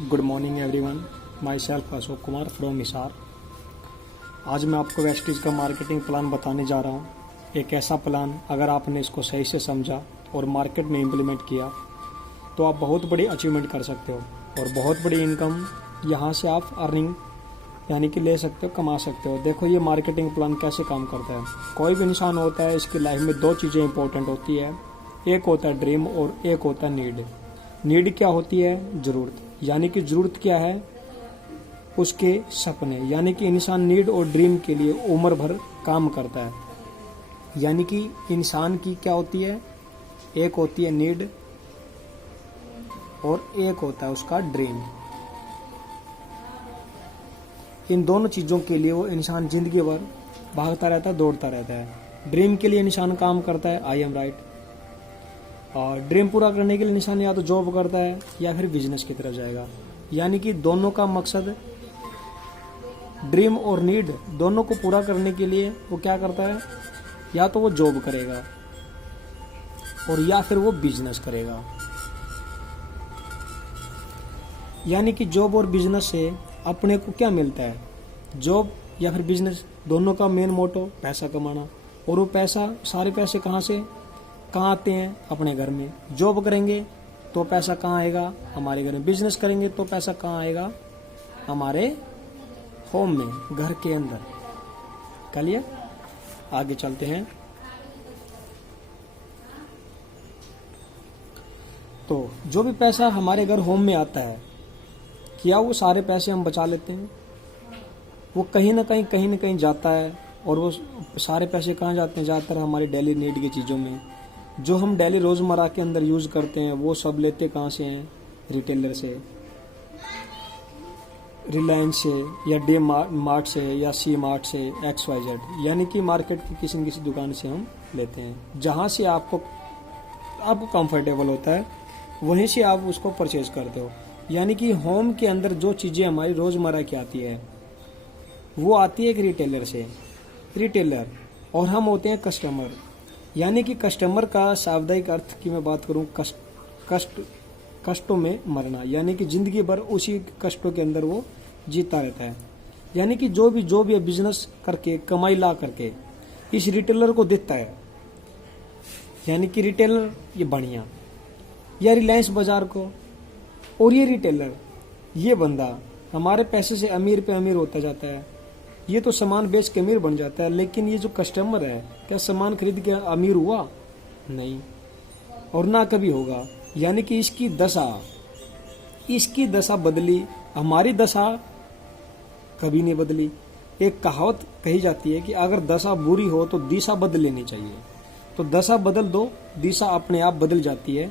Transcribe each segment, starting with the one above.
Good morning everyone, my self Ashok Kumar from Hisar. आज मैं आपको वेस्टीज का मार्केटिंग प्लान बताने जा रहा हूँ। एक ऐसा प्लान, अगर आपने इसको सही से समझा और मार्केट में इम्प्लीमेंट किया तो आप बहुत बड़ी अचीवमेंट कर सकते हो और बहुत बड़ी इनकम यहाँ से आप अर्निंग यानी कि ले सकते हो, कमा सकते हो। देखो ये मार्केटिंग प्लान कैसे काम करता है। कोई भी इंसान होता है, इसकी लाइफ में दो चीज़ें इंपॉर्टेंट होती है, एक होता है ड्रीम और एक होता है नीड। नीड क्या होती है? ज़रूरत। यानी कि ज़रूरत क्या है? उसके सपने। यानी कि इंसान नीड और ड्रीम के लिए उम्र भर काम करता है। यानी कि इंसान की क्या होती है? एक होती है नीड और एक होता है उसका ड्रीम। इन दोनों चीज़ों के लिए वो इंसान जिंदगी भर भागता रहता है, दौड़ता रहता है। ड्रीम के लिए इंसान काम करता है, आई एम राइट। और ड्रीम पूरा करने के लिए इंसान या तो जॉब करता है या फिर बिजनेस की तरफ जाएगा। यानी कि दोनों का मकसद, ड्रीम और नीड दोनों को पूरा करने के लिए वो क्या करता है? या तो वो जॉब करेगा और या फिर वो बिजनेस करेगा। यानी कि जॉब और बिजनेस से अपने को क्या मिलता है? जॉब या फिर बिजनेस, दोनों का मेन मोटो पैसा कमाना। और वो पैसा, सारे पैसे कहाँ आते हैं? अपने घर में। जॉब करेंगे तो पैसा कहाँ आएगा? हमारे घर में। बिजनेस करेंगे तो पैसा कहाँ आएगा? हमारे होम में, घर के अंदर। चलिए आगे चलते हैं। तो जो भी पैसा हमारे घर होम में आता है, क्या वो सारे पैसे हम बचा लेते हैं? वो कहीं ना कहीं जाता है। और वो सारे पैसे कहाँ जाते हैं? ज़्यादातर हमारी डेली नीड की चीज़ों में, जो हम डेली रोज़मर्रा के अंदर यूज़ करते हैं। वो सब लेते कहाँ से हैं? रिटेलर से, रिलायंस से या डी मार्ट से या सी मार्ट से, XYZ। यानी कि मार्केट की किसी न किसी दुकान से हम लेते हैं। जहाँ से आपको कंफर्टेबल होता है वहीं से आप उसको परचेज करते हो। यानी कि होम के अंदर जो चीज़ें हमारी रोज़मर्रा की आती है वो आती है एक रिटेलर से, रिटेलर। और हम होते हैं कस्टमर। यानी कि कस्टमर का शाब्दिक अर्थ की मैं बात करूं, कष्टों में मरना। यानी कि जिंदगी भर उसी कष्टों के अंदर वो जीता रहता है। यानी कि जो भी बिजनेस करके, कमाई ला करके इस रिटेलर को देता है। यानी कि रिटेलर ये बढ़िया, या रिलायंस बाजार को। और ये रिटेलर, ये बंदा हमारे पैसे से अमीर पे अमीर होता जाता है। ये तो सामान बेच के अमीर बन जाता है, लेकिन ये जो कस्टमर है, क्या सामान खरीद के अमीर हुआ? नहीं, और ना कभी होगा। यानी कि इसकी दशा बदली, हमारी दशा कभी नहीं बदली। एक कहावत कही जाती है कि अगर दशा बुरी हो तो दिशा बदल लेनी चाहिए। तो दशा बदल दो, दिशा अपने आप बदल जाती है।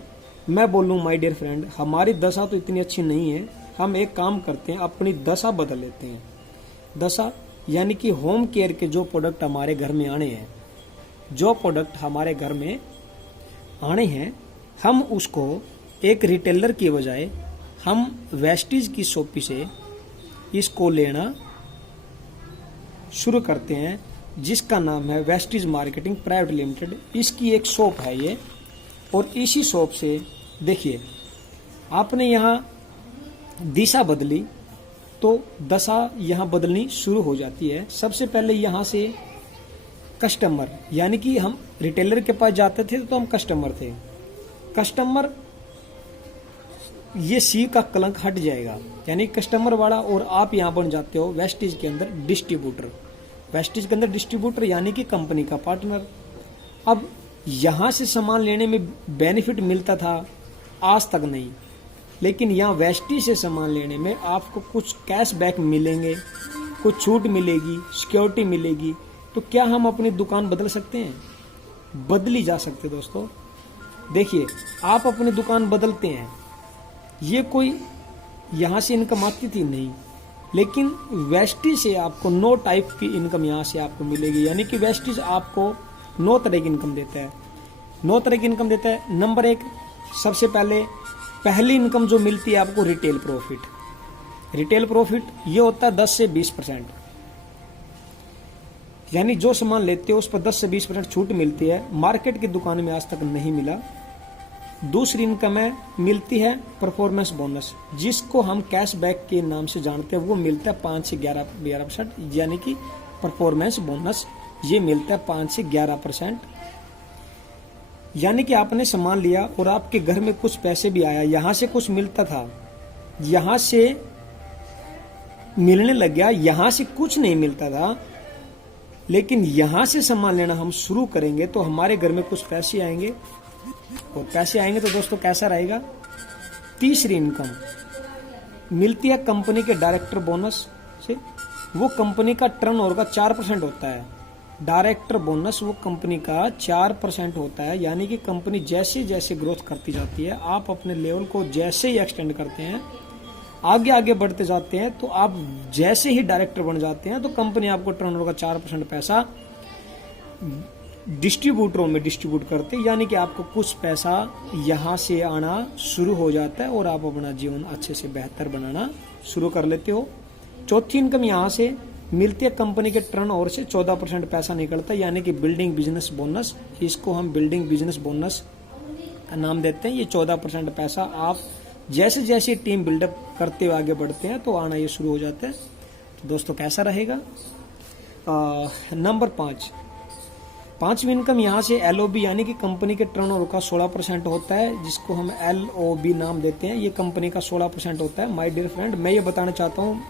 मैं बोलूँ माय डियर फ्रेंड, हमारी दशा तो इतनी अच्छी नहीं है। हम एक काम करते हैं, अपनी दशा बदल लेते हैं। दशा यानी कि होम केयर के जो प्रोडक्ट हमारे घर में आने हैं, हम उसको एक रिटेलर की बजाय हम वेस्टीज की शॉपी से इसको लेना शुरू करते हैं, जिसका नाम है वेस्टीज मार्केटिंग प्राइवेट लिमिटेड। इसकी एक शॉप है ये। और इसी शॉप से देखिए, आपने यहाँ दिशा बदली तो दशा यहाँ बदलनी शुरू हो जाती है। सबसे पहले यहाँ से कस्टमर, यानी कि हम रिटेलर के पास जाते थे तो हम कस्टमर थे। कस्टमर, ये सी का कलंक हट जाएगा, यानी कस्टमर वाला। और आप यहाँ बन जाते हो वेस्टीज के अंदर डिस्ट्रीब्यूटर। वेस्टीज के अंदर डिस्ट्रीब्यूटर यानी कि कंपनी का पार्टनर। अब यहाँ से सामान लेने में बेनिफिट मिलता था, आज तक नहीं। लेकिन यहाँ वेस्टीज से सामान लेने में आपको कुछ कैशबैक मिलेंगे, कुछ छूट मिलेगी, सिक्योरिटी मिलेगी। तो क्या हम अपनी दुकान बदल सकते हैं? बदली जा सकते दोस्तों। देखिए, आप अपनी दुकान बदलते हैं, ये कोई यहाँ से इनकम आती थी नहीं, लेकिन वेस्टीज से आपको 9 टाइप की इनकम यहाँ से आपको मिलेगी। यानी कि वेस्टीज आपको 9 तरह की इनकम देता है। 9 तरह की इनकम देता है। नंबर 1, सबसे पहली इनकम जो मिलती है आपको, रिटेल प्रॉफिट। रिटेल प्रॉफिट ये होता है 10 से 20%। यानी जो सामान लेते हो उस पर 10 से 20% छूट मिलती है। मार्केट की दुकान में आज तक नहीं मिला। दूसरी इनकम है मिलती है परफॉर्मेंस बोनस, जिसको हम कैशबैक के नाम से जानते हैं। वो मिलता है 5 से 11%, यानी कि परफॉर्मेंस बोनस ये मिलता है 5 से 11%। यानी कि आपने सामान लिया और आपके घर में कुछ पैसे भी आया, यहां से कुछ मिलता था, यहां से मिलने लग गया, यहां से कुछ नहीं मिलता था, लेकिन यहां से सामान लेना हम शुरू करेंगे तो हमारे घर में कुछ पैसे आएंगे, और पैसे आएंगे तो दोस्तों कैसा रहेगा। तीसरी इनकम मिलती है कंपनी के डायरेक्टर बोनस से। वो कंपनी का टर्नओवर का 4% होता है। डायरेक्टर बोनस वो कंपनी का 4% होता है, यानी कि कंपनी जैसे जैसे ग्रोथ करती जाती है, आप अपने लेवल को जैसे ही एक्सटेंड करते हैं, आगे आगे बढ़ते जाते हैं, तो आप जैसे ही डायरेक्टर बन जाते हैं तो कंपनी आपको टर्नओवर का 4% पैसा डिस्ट्रीब्यूटरों में डिस्ट्रीब्यूट करते हैं, यानी कि आपको कुछ पैसा यहां से आना शुरू हो जाता है और आप अपना जीवन अच्छे से बेहतर बनाना शुरू कर लेते हो। चौथी इनकम यहां से मिलती है कंपनी के टर्नओवर से 14% पैसा निकलता है, यानी कि बिल्डिंग बिजनेस बोनस। इसको हम बिल्डिंग बिजनेस बोनस का नाम देते हैं। ये 14% पैसा आप जैसे जैसे टीम बिल्डअप करते हुए आगे बढ़ते हैं तो आना ये शुरू हो जाता है। तो दोस्तों कैसा रहेगा। नंबर 5, पांचवी इनकम यहाँ से LOB यानी कि कंपनी के टर्नओवर का 16% होता है, जिसको हम LOB नाम देते हैं। ये कंपनी का 16% होता है। माय डियर फ्रेंड, मैं ये बताना चाहता हूँ,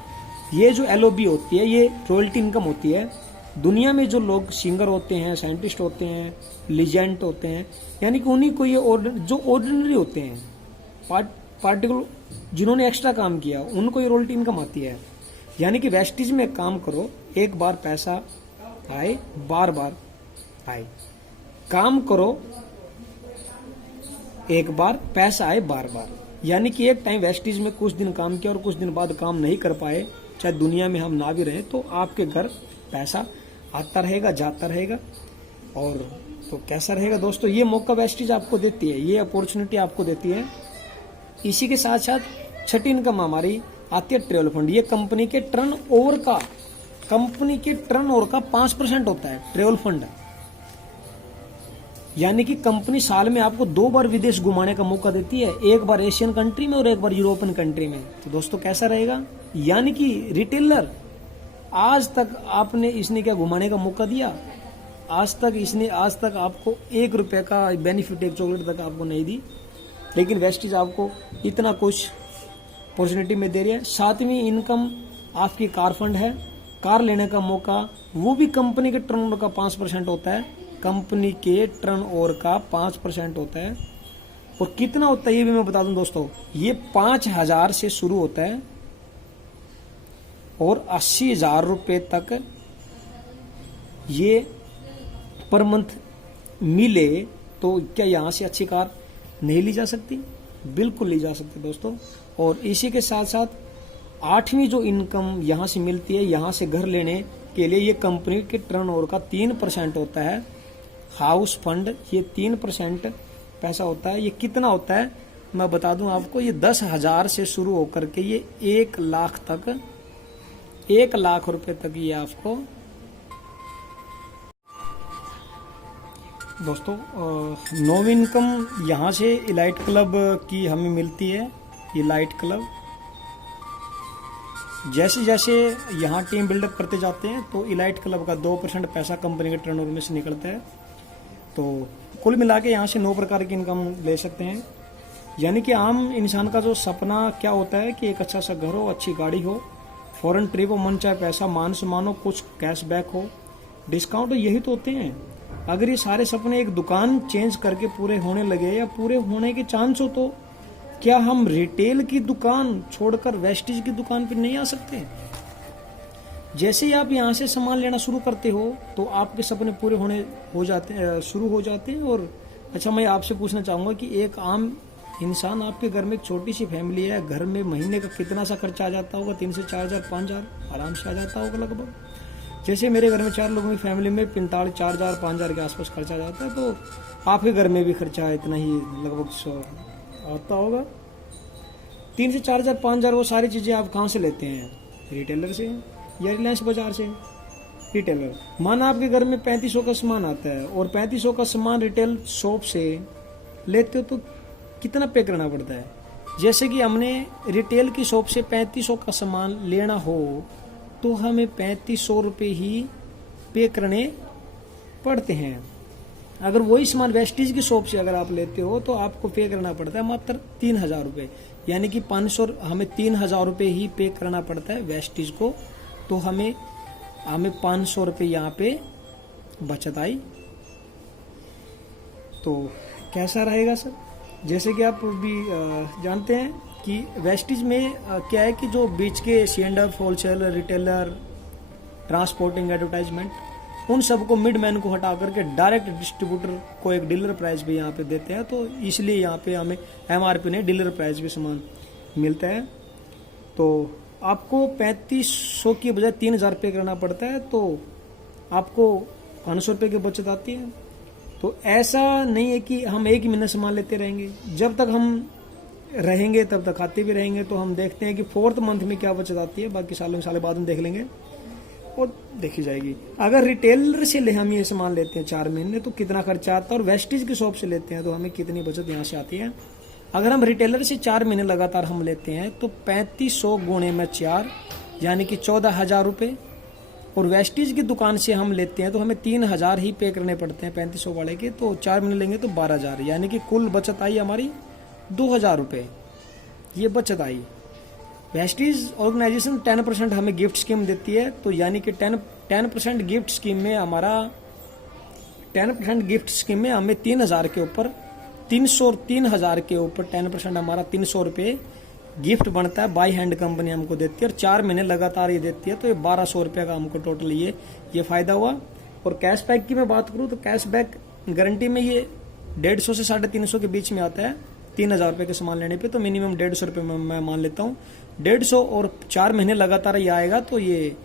ये जो LOB होती है ये रॉयल्टी इनकम होती है। दुनिया में जो लोग सिंगर होते हैं, साइंटिस्ट होते हैं, लीजेंड होते हैं, यानी कि उन्हीं को ये जो ऑर्डिनरी होते हैं, पार्टिकुलर जिन्होंने एक्स्ट्रा काम किया, उनको ये रॉयल्टी इनकम आती है। यानी कि वेस्टेज में काम करो, एक बार पैसा आए, बार बार आए। काम करो, एक बार पैसा आए, बार बार। यानी कि एक टाइम वेस्टेज में कुछ दिन काम किया और कुछ दिन बाद काम नहीं कर पाए, चाहे दुनिया में हम ना भी रहे, तो आपके घर पैसा आता रहेगा, जाता रहेगा। और तो कैसा रहेगा दोस्तों, ये मौका वेस्टेज आपको देती है, ये अपॉर्चुनिटी आपको देती है। इसी के साथ साथ छठी इनकम हमारी आती है ट्रेवल फंड। ये कंपनी के टर्नओवर का 5% होता है ट्रेवल फंड। यानी कि कंपनी साल में आपको 2 बार विदेश घुमाने का मौका देती है, एक बार एशियन कंट्री में और एक बार यूरोपियन कंट्री में। तो दोस्तों कैसा रहेगा। यानी कि रिटेलर आज तक इसने क्या घुमाने का मौका दिया, आज तक आपको 1 रुपए का बेनिफिट, एक चॉकलेट तक आपको नहीं दी, लेकिन वेस्टेज आपको इतना कुछ अपॉर्चुनिटी में दे रही है। 7वीं इनकम आपकी कार फंड है। कार लेने का मौका वो भी कंपनी के टर्नओवर का 5% होता है। कंपनी के टर्नओवर का 5% होता है। और कितना होता है ये भी मैं बता दूं दोस्तों, ये 5,000 से शुरू होता है और 80,000 रुपए तक ये पर मंथ मिले तो क्या यहां से अच्छी कार नहीं ली जा सकती? बिल्कुल ली जा सकती दोस्तों। और इसी के साथ साथ 8वीं जो इनकम यहां से मिलती है, यहां से घर लेने के लिए ये कंपनी के टर्नओवर का 3% होता है। हाउस फंड ये 3% पैसा होता है। ये कितना होता है मैं बता दूं आपको, ये 10,000 से शुरू होकर के ये 1 लाख तक, 1 लाख रुपए तक ये आपको दोस्तों। 9वीं इनकम यहाँ से इलाइट क्लब की हमें मिलती है। इलाइट क्लब जैसे जैसे यहाँ टीम बिल्डअप करते जाते हैं तो इलाइट क्लब का 2% पैसा कंपनी के टर्नओवर में से निकलता है। तो कुल मिला के यहाँ से 9 प्रकार की इनकम ले सकते हैं। यानी कि आम इंसान का जो सपना क्या होता है कि एक अच्छा सा घर हो, अच्छी गाड़ी हो, फॉरेन ट्रिप हो, मन चाहे पैसा, मान सम्मान हो, कुछ कैशबैक हो, डिस्काउंट हो, यही तो होते हैं। अगर ये सारे सपने एक दुकान चेंज करके पूरे होने लगे या पूरे होने के चांस हो, तो क्या हम रिटेल की दुकान छोड़कर वेस्टेज की दुकान पर नहीं आ सकते? जैसे ही आप यहाँ से सामान लेना शुरू करते हो तो आपके सपने पूरे शुरू हो जाते हैं। और अच्छा, मैं आपसे पूछना चाहूंगा कि एक आम इंसान, आपके घर में एक छोटी सी फैमिली है, घर में महीने का कितना सा खर्चा आ जाता होगा? 3 से 4,000, 5,000 आराम से आ जाता होगा लगभग। जैसे मेरे घर में 4 लोगों की फैमिली में 45, 4,000, 5,000 के आसपास खर्चा आ जाता है, तो आपके घर में भी खर्चा इतना ही लगभग आता होगा। 3 से 4,000, 5,000 वो सारी चीजें आप कहाँ से लेते हैं? रिटेलर से या रिलायंस बाजार से? रिटेलर। माना आपके घर में 3500 का सामान आता है और 3500 का सामान रिटेल शॉप से लेते हो, तो कितना पे करना पड़ता है। जैसे कि हमने रिटेल की शॉप से 3500 का सामान लेना हो तो हमें 3500 रुपये ही पे करने पड़ते हैं। अगर वही सामान वेस्टीज की शॉप से अगर आप लेते हो तो आपको पे करना पड़ता है मात्र 3000 रुपये, यानी कि 500 हमें 3000 रुपये ही पे करना पड़ता है वेस्टीज को। तो हमें 500 रुपये यहाँ पे बचत आई। तो कैसा रहेगा सर? जैसे कि आप भी जानते हैं कि वेस्टीज में क्या है कि जो बीच के C&F, wholesale, retailer, transporting, advertisement, उन सबको मिड मैन को हटा करके डायरेक्ट डिस्ट्रीब्यूटर को एक डीलर प्राइस पे यहाँ पे देते हैं। तो इसलिए यहाँ पे हमें MRP नहीं, डीलर प्राइस पे सामान मिलता है। तो आपको 3500 की बजाय 3000 पे करना पड़ता है, तो आपको 500 रुपये की बचत आती है। तो ऐसा नहीं है कि हम एक ही महीने सामान लेते रहेंगे, जब तक हम रहेंगे तब तक खाते भी रहेंगे। तो हम देखते हैं कि 4th मंथ में क्या बचत आती है, बाकी सालों बाद में देख लेंगे और देखी जाएगी। अगर रिटेलर से हम ये सामान लेते हैं 4 महीने तो कितना खर्चा आता है, और वेस्टीज की शॉप से लेते हैं तो हमें कितनी बचत यहाँ से आती है। अगर हम रिटेलर से 4 महीने लगातार हम लेते हैं तो 3500 गुणे में 4 यानी कि 14,000 रुपये, और वेस्टीज की दुकान से हम लेते हैं तो हमें 3000 ही पे करने पड़ते हैं 3500 वाले के। तो 4 महीने लेंगे तो 12,000, यानी कि कुल बचत आई हमारी 2000 रुपये, ये बचत आई। वेस्टीज ऑर्गेनाइजेशन 10% हमें गिफ्ट स्कीम देती है, तो यानी कि 10% गिफ्ट स्कीम में हमारा 10% गिफ्ट स्कीम में हमें 3000 के ऊपर 3000 के ऊपर 10% हमारा 300 रुपये गिफ्ट बनता है। बाई हैंड कंपनी हमको देती है और 4 महीने लगातार ये देती है, तो ये 1200 रुपये का हमको टोटल ये फायदा हुआ। और कैशबैक की मैं बात करूँ तो कैशबैक गारंटी में ये 150 से 350 के बीच में आता है 3000 रुपये के सामान लेने पे। तो मिनिमम 150 रुपये मैं मान लेता हूँ, 150 और 4 महीने लगातार ये आएगा तो ये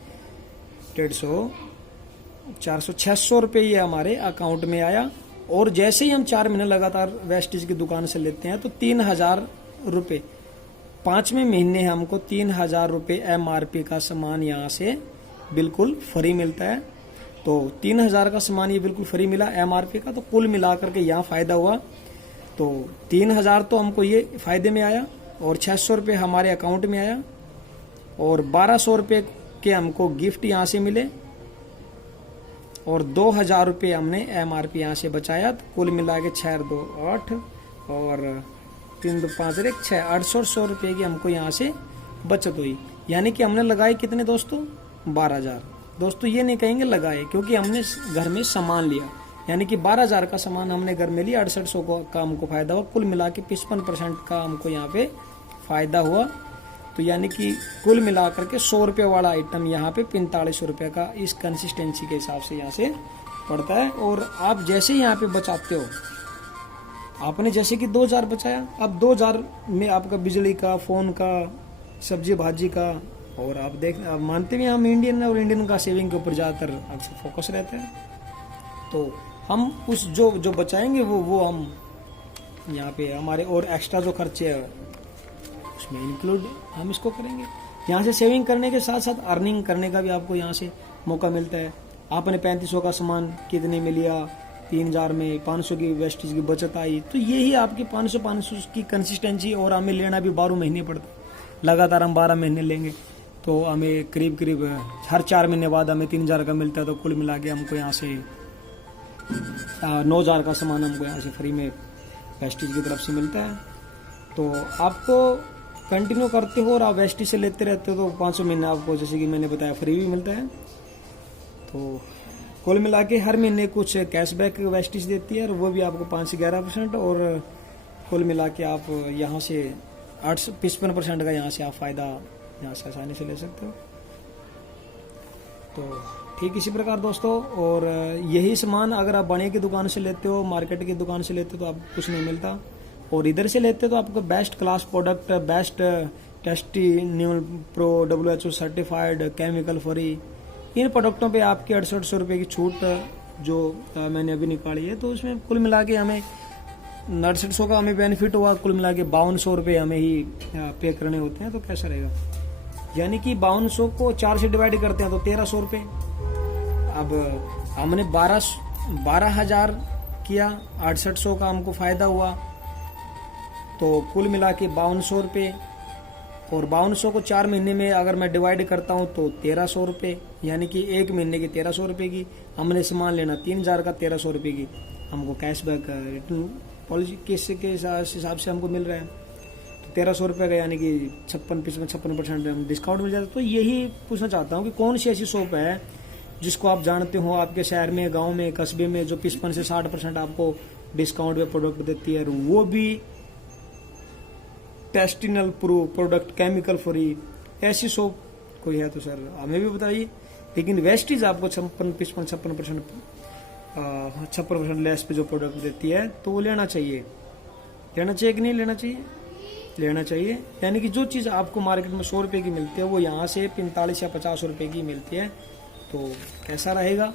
150, 400, 600 रुपये ये हमारे अकाउंट में आया। और जैसे ही हम 4 महीने लगातार वेस्टीज की दुकान से लेते हैं तो 3000 रुपये, 5वें महीने हमको 3000 रुपये MRP का सामान यहाँ से बिल्कुल फ्री मिलता है। तो 3000 का सामान ये बिल्कुल फ्री मिला MRP का। तो कुल मिला करके यहाँ फायदा हुआ, तो 3000 तो हमको ये फायदे में आया और 600 रुपये हमारे अकाउंट में आया, और 1200 रुपये के हमको गिफ्ट यहाँ से मिले, और 2000 रुपये हमने MRP यहाँ से बचाया। तो कुल मिला के 6 2 8 और 3 2 5 1 6 800 रुपये की हमको यहाँ से बचत हुई। यानी कि हमने लगाए कितने दोस्तों? 12000। दोस्तों ये नहीं कहेंगे लगाए, क्योंकि हमने घर में सामान लिया, यानी कि 12000 का सामान हमने घर में लिया, 6800 का हमको फायदा हुआ। कुल मिला के 55% का हमको यहाँ पे फायदा हुआ। तो यानी कि कुल मिलाकर के 100 रुपये वाला आइटम यहाँ पे 4500 रुपये का इस कंसिस्टेंसी के हिसाब से यहाँ से पड़ता है। और आप जैसे यहाँ पे बचाते हो, आपने जैसे कि 2000 बचाया, अब 2000 में आपका बिजली का, फोन का, सब्जी भाजी का, और आप मानते भी हम इंडियन है और इंडियन का सेविंग के ऊपर ज़्यादातर अक्सर फोकस रहता है। तो हम उस जो बचाएंगे वो हम यहाँ पे हमारे और एक्स्ट्रा जो खर्चे है उसमें इंक्लूड हम इसको करेंगे। यहाँ से सेविंग करने के साथ साथ अर्निंग करने का भी आपको यहाँ से मौका मिलता है। आपने 3500 का सामान कितने में लिया, 3000 में 500 की वेस्टेज की बचत आई। तो यही आपकी 500 की कंसिस्टेंसी, और हमें लेना भी 12 महीने पड़ता है। लगातार हम 12 महीने लेंगे तो हमें करीब हर 4 महीने बाद हमें 3000 का मिलता है। तो कुल मिला के हमको यहाँ से 9000 का सामान हमको यहाँ से फ्री में वेस्टेज की तरफ से मिलता है। तो आपको कंटिन्यू करते हो और आप वेस्टेज से लेते रहते हो तो 500 महीने आपको, जैसे कि मैंने बताया, फ्री भी मिलता है। तो कुल मिला के हर महीने कुछ कैशबैक वेस्टेज देती है, और वो भी आपको 5 से 11%, और कुल मिला के आप यहाँ से 55% का यहाँ से आप फ़ायदा यहाँ से आसानी से ले सकते हो। तो ठीक इसी प्रकार दोस्तों, और यही सामान अगर आप बने की दुकान से लेते हो, मार्केट की दुकान से लेते हो तो आपको कुछ नहीं मिलता, और इधर से लेते हो तो आपको best class product, best testimonial pro, WHO certified, chemical free, इन प्रोडक्टों पे आपकी 6800 रुपये की छूट जो मैंने अभी निकाली है। तो उसमें कुल मिला के हमें 6800 का हमें बेनिफिट हुआ, कुल मिला के 5200 रुपये हमें ही पे करने होते हैं। तो कैसा रहेगा, यानी कि 5200 को 4 से डिवाइड करते हैं तो 1300 रुपये। अब हमने 12,000 किया, 6800 का हमको फायदा हुआ, तो कुल मिला के 5200 रुपये, और 5200 को 4 महीने में अगर मैं डिवाइड करता हूँ तो 1300 रुपये, यानी कि 1 महीने की 1300 रुपये की। हमने सामान लेना 3000 का, 1300 रुपये की हमको कैशबैक रिटर्न पॉलिसी के हिसाब से हमको मिल रहा है। तो 1300 रुपये का यानी कि 56% हम डिस्काउंट मिल जाता है। तो यही पूछना चाहता हूँ कि कौन सी ऐसी शॉप है जिसको आप जानते हो आपके शहर में, गांव में, कस्बे में, जो 55 से 60% आपको डिस्काउंट पे प्रोडक्ट देती है, वो भी टेस्टिनल प्रूफ प्रोडक्ट, केमिकल फ्री। ऐसी शॉप कोई है तो सर हमें भी बताइए। लेकिन वेस्टीज आपको 56% लेस पे जो प्रोडक्ट देती है तो वो लेना चाहिए कि नहीं लेना चाहिए? लेना चाहिए। यानी कि जो चीज़ आपको मार्केट में 100 रुपये की मिलती है वो यहाँ से 45 या 50 रुपये की मिलती है, तो कैसा रहेगा?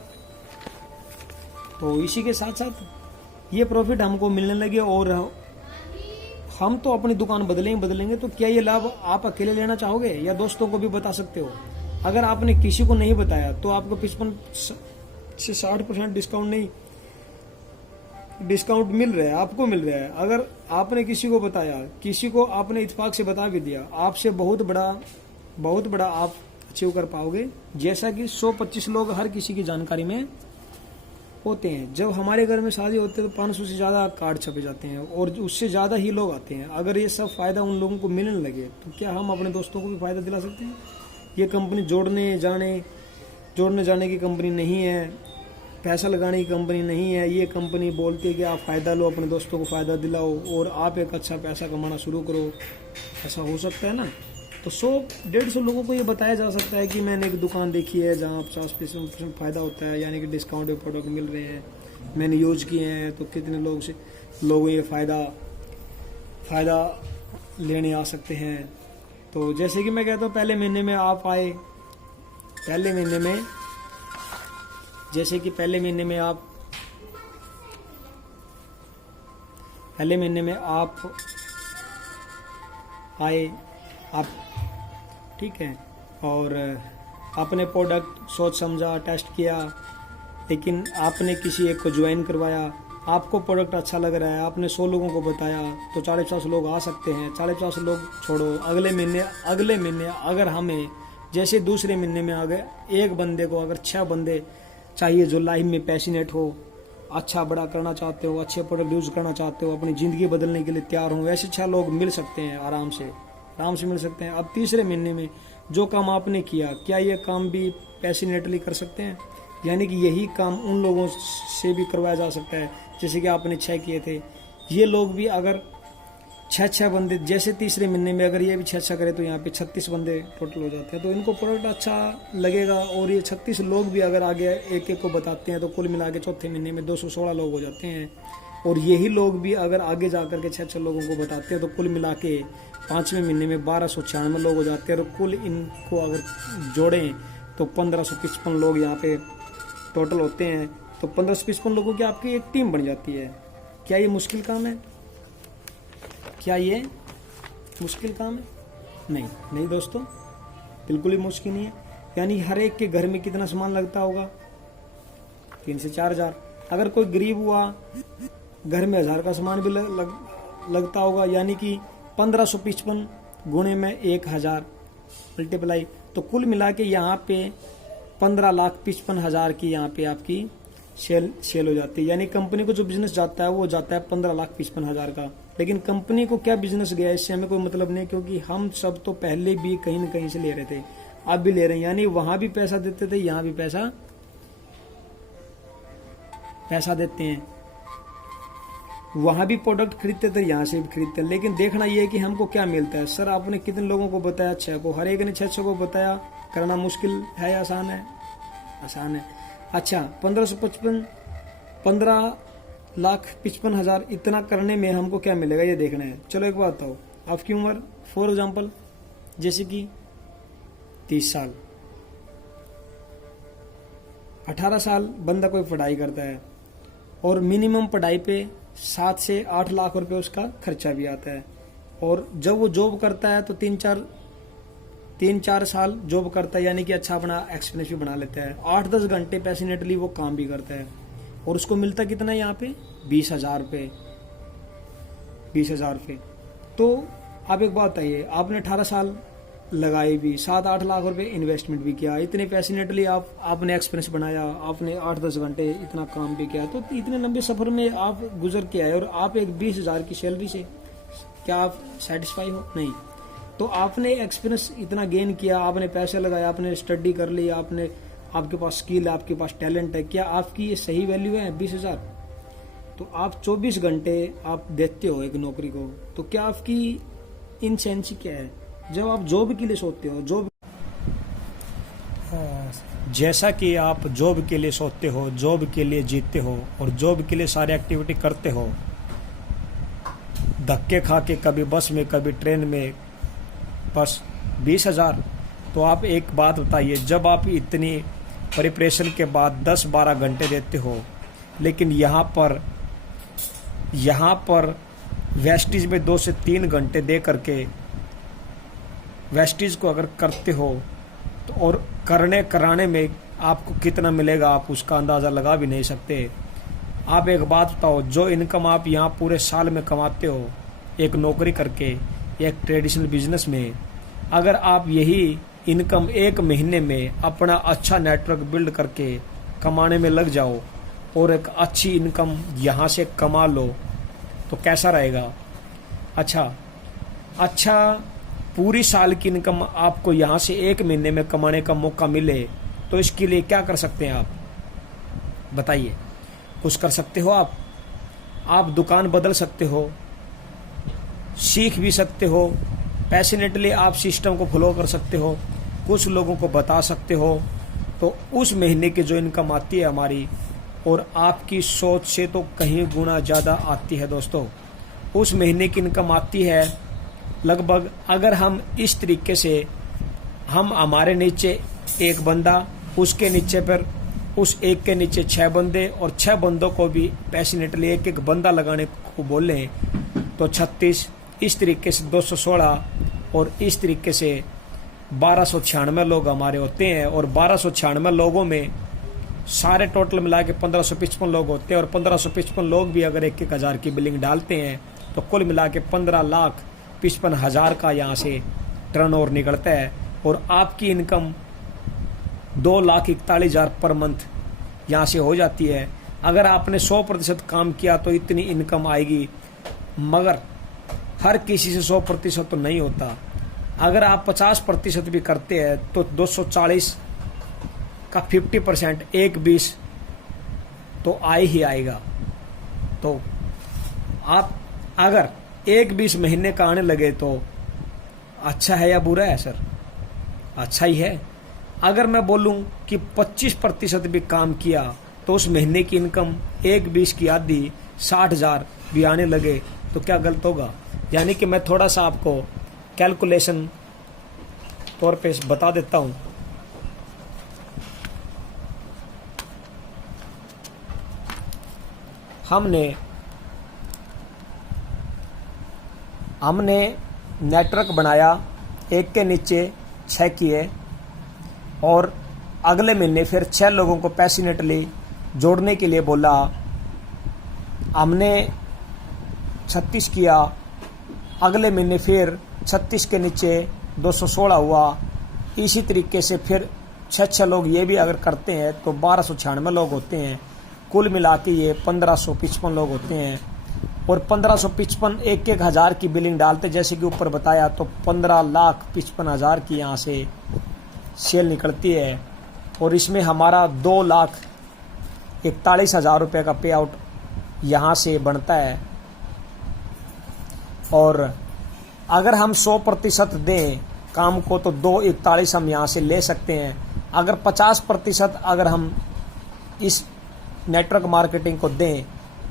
तो इसी के साथ साथ ये प्रॉफिट हमको मिलने लगे और हम तो अपनी दुकान बदलेंगे। तो क्या ये लाभ आप अकेले लेना चाहोगे या दोस्तों को भी बता सकते हो? अगर आपने किसी को नहीं बताया तो आपको 55 से 60% डिस्काउंट मिल रहा है, आपको मिल रहा है। अगर आपने किसी को बताया, किसी को आपने इत्तेफाक से बता भी दिया, आपसे बहुत बड़ा आप अचीव कर पाओगे। जैसा कि 125 लोग हर किसी की जानकारी में होते हैं। जब हमारे घर में शादी होती है तो 500 से ज़्यादा कार्ड छपे जाते हैं और उससे ज़्यादा ही लोग आते हैं। अगर ये सब फ़ायदा उन लोगों को मिलने लगे तो क्या हम अपने दोस्तों को भी फ़ायदा दिला सकते हैं? ये कंपनी जोड़ने जाने की कंपनी नहीं है, पैसा लगाने की कंपनी नहीं है। ये कंपनी बोलती है कि आप फ़ायदा लो, अपने दोस्तों को फ़ायदा दिलाओ और आप एक अच्छा पैसा कमाना शुरू करो। ऐसा हो सकता है ना? तो 100-150 लोगों को ये बताया जा सकता है कि मैंने एक दुकान देखी है जहाँ 50% फ़ायदा होता है, यानी कि डिस्काउंट पे प्रोडक्ट मिल रहे हैं, मैंने यूज किए हैं। तो कितने लोग ये फ़ायदा लेने आ सकते हैं। तो जैसे कि मैं कहता हूँ पहले महीने में आप आए, पहले महीने में आप आए, आप ठीक है, और आपने प्रोडक्ट सोच समझा, टेस्ट किया, लेकिन आपने किसी एक को ज्वाइन करवाया, आपको प्रोडक्ट अच्छा लग रहा है, आपने 100 लोगों को बताया, तो 40-50 लोग आ सकते हैं। 40-50 लोग छोड़ो, अगले महीने अगर हमें जैसे दूसरे महीने में आ गए, एक बंदे को अगर 6 बंदे चाहिए जो लाइफ में पैशनेट हो, अच्छा बड़ा करना चाहते हो, अच्छे प्रोडक्ट यूज करना चाहते हो, अपनी ज़िंदगी बदलने के लिए तैयार हो, वैसे 6 लोग मिल सकते हैं, आराम से मिल सकते हैं। अब तीसरे महीने में जो काम आपने किया, क्या ये काम भी पैशनेटली कर सकते हैं? यानी कि यही काम उन लोगों से भी करवाया जा सकता है जैसे कि आपने 6 किए थे। ये लोग भी अगर 6 बंदे, जैसे तीसरे महीने में अगर ये भी 6 करे तो यहाँ पे 36 बंदे टोटल हो जाते हैं। तो इनको प्रोडक्ट अच्छा लगेगा और ये 36 लोग भी अगर आगे एक को बताते हैं तो कुल मिला के चौथे महीने में 216 लोग हो जाते हैं। और यही लोग भी अगर आगे जा कर के 6 लोगों को बताते हैं तो कुल मिला के 5वें महीने में 1296 लोग हो जाते हैं। और कुल इनको अगर जोड़ें तो 1555 लोग यहाँ पे टोटल होते हैं। तो 1555 लोगों की आपकी एक टीम बन जाती है। क्या ये मुश्किल काम है? नहीं दोस्तों, बिल्कुल ही मुश्किल नहीं है। यानी हर एक के घर में कितना सामान लगता होगा? 3 से 4 हज़ार। अगर कोई गरीब हुआ, घर में 1000 का सामान भी लगता होगा, यानी कि 1555 गुणे में 1000 मल्टीप्लाई, तो कुल मिला के यहाँ पे 15,55,000 की यहाँ पे आपकी सेल हो जाती है। यानी कंपनी को जो बिजनेस जाता है वो जाता है 15,55,000 का। लेकिन कंपनी को क्या बिजनेस गया इससे हमें कोई मतलब नहीं, क्योंकि हम सब तो पहले भी कहीं न कहीं से ले रहे थे, अब भी ले रहे हैं। यानी वहां भी पैसा देते थे, यहाँ भी पैसा देते हैं। वहां भी प्रोडक्ट खरीदते थे, यहाँ से भी खरीदते हैं। लेकिन देखना यह है कि हमको क्या मिलता है। सर आपने कितने लोगों को बताया? 6 को। हर एक ने 6 को बताया। करना मुश्किल है या आसान है? आसान है। अच्छा, 15,55,000 इतना करने में हमको क्या मिलेगा ये देखना है। चलो एक बात बताओ, आपकी उम्र फॉर एग्जाम्पल जैसे कि 30 साल, 18 साल बंदा कोई पढ़ाई करता है और मिनिमम पढ़ाई पे 7 से 8 लाख रुपए उसका खर्चा भी आता है। और जब वो जॉब करता है तो 3-4 साल जॉब करता है, यानी कि अच्छा अपना एक्सपीरियंस भी बना लेता है। 8-10 घंटे पैशनेटली वो काम भी करता है और उसको मिलता कितना है यहाँ पे? 20,000 रुपये। तो आप एक बात बताइए, आपने 18 साल लगाए भी, 7-8 लाख रुपए इन्वेस्टमेंट भी किया, इतने पैशनेटली आपने एक्सपीरियंस बनाया, आपने 8-10 घंटे इतना काम भी किया, तो इतने लंबे सफर में आप गुजर के आए और आप एक 20,000 की सैलरी से क्या आप सेटिस्फाई हो? नहीं। तो आपने एक्सपीरियंस इतना गेन किया, आपने पैसे लगाए, आपने स्टडी कर ली, आपके पास स्किल है, आपके पास टैलेंट है, क्या आपकी ये सही वैल्यू है 20,000? तो आप 24 घंटे आप देते हो एक नौकरी को, तो क्या आपकी इनसेंसी क्या है? जब आप जॉब के लिए सोते हो, जैसा कि आप जॉब के लिए सोते हो, जॉब के लिए जीते हो और जॉब के लिए सारी एक्टिविटी करते हो, धक्के खा के कभी बस में कभी ट्रेन में, बस 20,000। तो आप एक बात बताइए, जब आप इतनी प्रिपरेशन के बाद 10-12 घंटे देते हो, लेकिन यहाँ पर वेस्टिज में 2 से 3 घंटे दे करके वेस्टिज को अगर करते हो तो और कराने में आपको कितना मिलेगा आप उसका अंदाज़ा लगा भी नहीं सकते। आप एक बात बताओ, जो इनकम आप यहाँ पूरे साल में कमाते हो एक नौकरी करके, एक ट्रेडिशनल बिजनेस में, अगर आप यही इनकम एक महीने में अपना अच्छा नेटवर्क बिल्ड करके कमाने में लग जाओ और एक अच्छी इनकम यहाँ से कमा लो, तो कैसा रहेगा? अच्छा पूरी साल की इनकम आपको यहाँ से एक महीने में कमाने का मौका मिले, तो इसके लिए क्या कर सकते हैं आप? बताइए। कुछ कर सकते हो आप दुकान बदल सकते हो, सीख भी सकते हो, पैशनेटली आप सिस्टम को फॉलो कर सकते हो, कुछ लोगों को बता सकते हो, तो उस महीने की जो इनकम आती है हमारी, और आपकी सोच से तो कहीं गुना ज़्यादा आती है दोस्तों। उस महीने की इनकम आती है लगभग, अगर हम इस तरीके से, हम हमारे नीचे एक बंदा, उसके नीचे पर उस एक के नीचे 6 बंदे, और 6 बंदों को भी पैशनेटली एक बंदा लगाने को बोले तो 36, इस तरीके से 216, और इस तरीके से 1296 लोग हमारे होते हैं। और 1296 लोगों में सारे टोटल मिला के 1555 लोग होते हैं, और 1555 लोग भी अगर 1-1 हज़ार की बिलिंग डालते हैं तो कुल मिला के 15,55,000 का यहाँ से टर्नओवर निकलता है। और आपकी इनकम 2,41,000 पर मंथ यहाँ से हो जाती है। अगर आपने 100% काम किया तो इतनी इनकम आएगी, मगर हर किसी से 100% तो नहीं होता। अगर आप 50% भी करते हैं तो 240 का 50%, 1-20 तो आए ही आएगा। तो आप अगर 1-20 महीने का आने लगे तो अच्छा है या बुरा है सर? अच्छा ही है। अगर मैं बोलूं कि 25% भी काम किया तो उस महीने की इनकम 1-20 की आधी 60,000 भी आने लगे तो क्या गलत होगा? यानी कि मैं थोड़ा सा आपको कैलकुलेशन तौर पे बता देता हूं। हमने नेटवर्क बनाया, एक के नीचे 6 किए, और अगले महीने फिर 6 लोगों को पैशनेटली जोड़ने के लिए बोला। हमने 36 किया, अगले महीने फिर 36 के नीचे 216 हुआ। इसी तरीके से फिर 6 लोग ये भी अगर करते हैं तो 1296 लोग होते हैं। कुल मिला के ये 1555 लोग होते हैं। और 1555 1-1 हज़ार की बिलिंग डालते, जैसे कि ऊपर बताया, तो 15,55,000 की यहाँ से सेल निकलती है। और इसमें हमारा 2,41,000 रुपये का पे आउट यहाँ से बनता है। और अगर हम 100% दें काम को तो 2,41 हम यहाँ से ले सकते हैं। अगर 50% अगर हम इस नेटवर्क मार्केटिंग को दें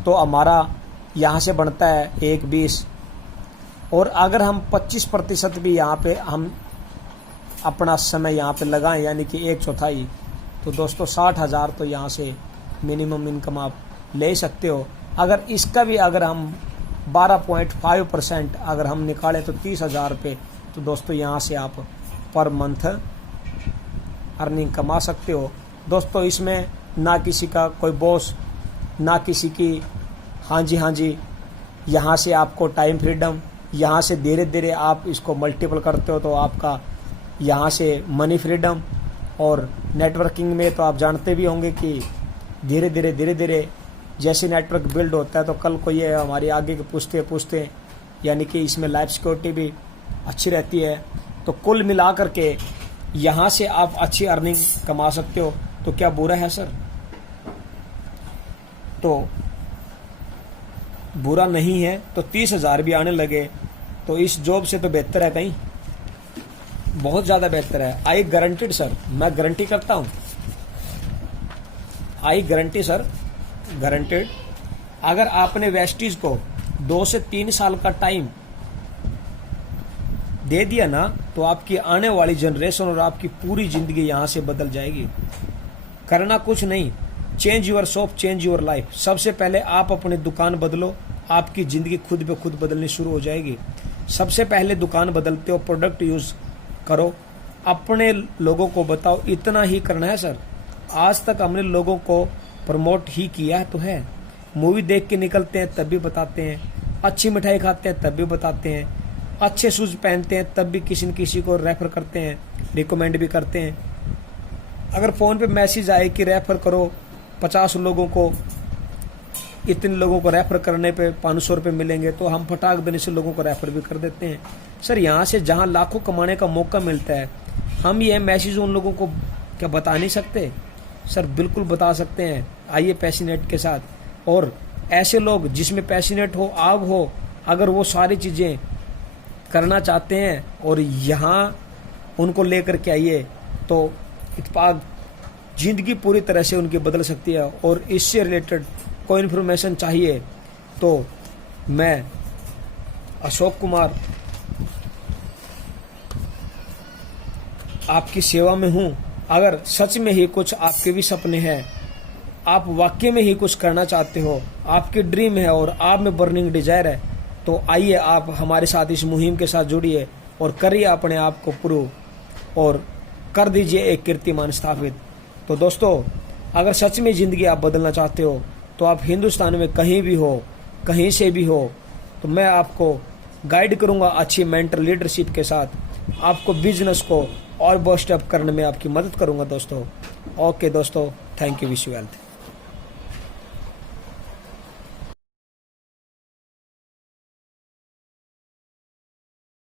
तो हमारा यहाँ से बनता है 1,20। और अगर हम 25% भी यहाँ पे हम अपना समय यहाँ पे लगाएं, यानी कि 1/4, तो दोस्तों 60,000 तो यहाँ से मिनिमम इनकम आप ले सकते हो। अगर इसका भी अगर हम 12.5% अगर हम निकालें तो 30,000 रुपये, तो दोस्तों यहाँ से आप पर मंथ अर्निंग कमा सकते हो। दोस्तों इसमें ना किसी का कोई बॉस, ना किसी की हाँ जी यहाँ से आपको टाइम फ्रीडम, यहाँ से धीरे धीरे आप इसको मल्टीपल करते हो तो आपका यहाँ से मनी फ्रीडम। और नेटवर्किंग में तो आप जानते भी होंगे कि धीरे धीरे जैसे नेटवर्क बिल्ड होता है तो कल को ये हमारी आगे के पूछते यानी कि इसमें लाइफ सिक्योरिटी भी अच्छी रहती है। तो कुल मिला करके यहाँ से आप अच्छी अर्निंग कमा सकते हो, तो क्या बुरा है सर? तो बुरा नहीं है। तो 30,000 भी आने लगे तो इस जॉब से तो बेहतर है, कहीं बहुत ज़्यादा बेहतर है। आई गारंटीड सर, मैं गारंटी करता हूँ, आई गारंटी सर, गारंटेड। अगर आपने वेस्टीज को 2 से 3 साल का टाइम दे दिया ना तो आपकी आने वाली जनरेशन और आपकी पूरी जिंदगी यहां से बदल जाएगी। करना कुछ नहीं, change your shop, change your life. सबसे पहले आप अपनी दुकान बदलो, आपकी जिंदगी खुद ब खुद बदलनी शुरू हो जाएगी। सबसे पहले दुकान बदलते हो, प्रोडक्ट यूज करो, अपने लोगों को बताओ, इतना ही करना है सर। आज तक हमने लोगों को प्रमोट ही किया तो है। मूवी देख के निकलते हैं तब भी बताते हैं, अच्छी मिठाई खाते हैं तब भी बताते हैं, अच्छे शूज पहनते हैं तब भी किसी न किसी को रेफर करते हैं, रिकमेंड भी करते हैं। अगर फोन पे मैसेज आए कि रेफर करो 50 लोगों को, इतने लोगों को रेफर करने पे 500 रुपये मिलेंगे, तो हम फटाक देने से लोगों को रेफर भी कर देते हैं। सर यहाँ से जहाँ लाखों कमाने का मौका मिलता है, हम ये मैसेज उन लोगों को क्या बता नहीं सकते? सर बिल्कुल बता सकते हैं। आइए पैशनेट के साथ, और ऐसे लोग जिसमें पैशनेट हो, आग हो, अगर वो सारी चीज़ें करना चाहते हैं और यहाँ उनको लेकर के आइए तो इत्तेफाक जिंदगी पूरी तरह से उनकी बदल सकती है। और इससे रिलेटेड कोई इन्फॉर्मेशन चाहिए तो मैं अशोक कुमार आपकी सेवा में हूँ। अगर सच में ही कुछ आपके भी सपने हैं, आप वाकई में ही कुछ करना चाहते हो, आपकी ड्रीम है और आप में बर्निंग डिजायर है, तो आइए आप हमारे साथ इस मुहिम के साथ जुड़िए और करिए अपने आप को प्रूव और कर दीजिए एक कीर्तिमान स्थापित। तो दोस्तों, अगर सच में ज़िंदगी आप बदलना चाहते हो तो आप हिंदुस्तान में कहीं भी हो, कहीं से भी हो, तो मैं आपको गाइड करूंगा अच्छी मेंटर लीडरशिप के साथ, आपको बिजनेस को और बूस्ट अप करने में आपकी मदद करूंगा दोस्तों। ओके दोस्तों, thank you, wish you health.